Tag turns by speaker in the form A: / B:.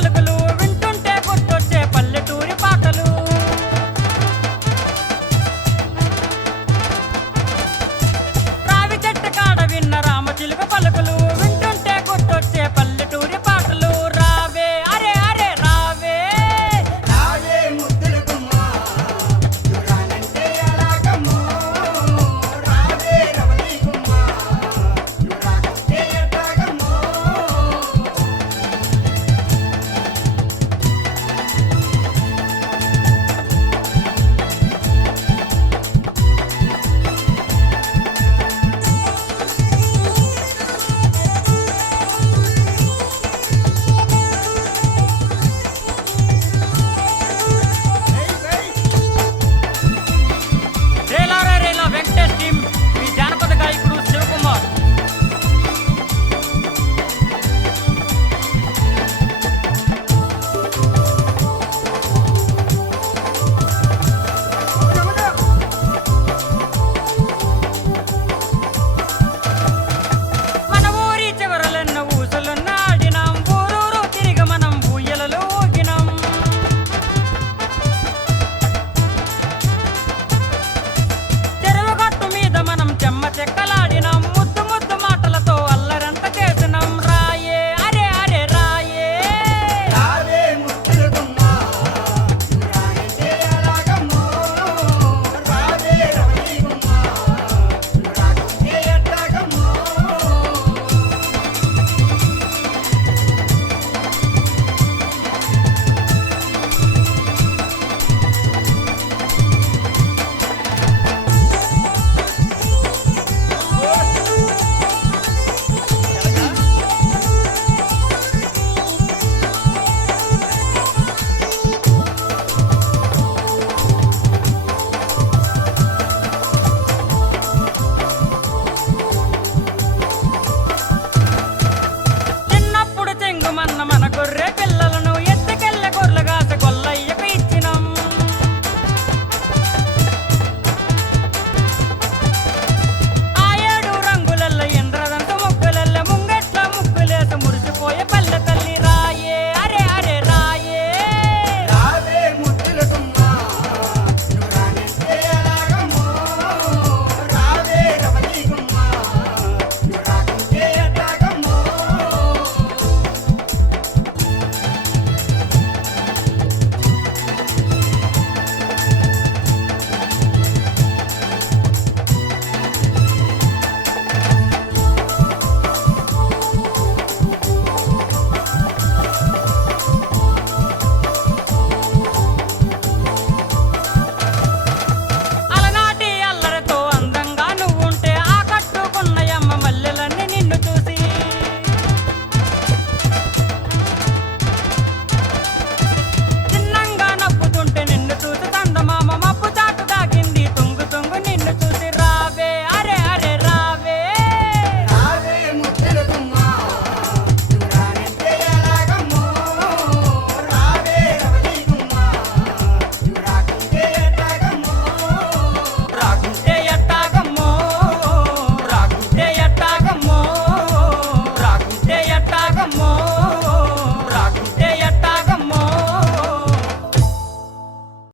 A: పలుకులు వింటుంటే గుర్తొచ్చే పల్లెటూరి పాటలు. రావి చెట్టు కాడ విన్న రామ చిలుక పలుకులు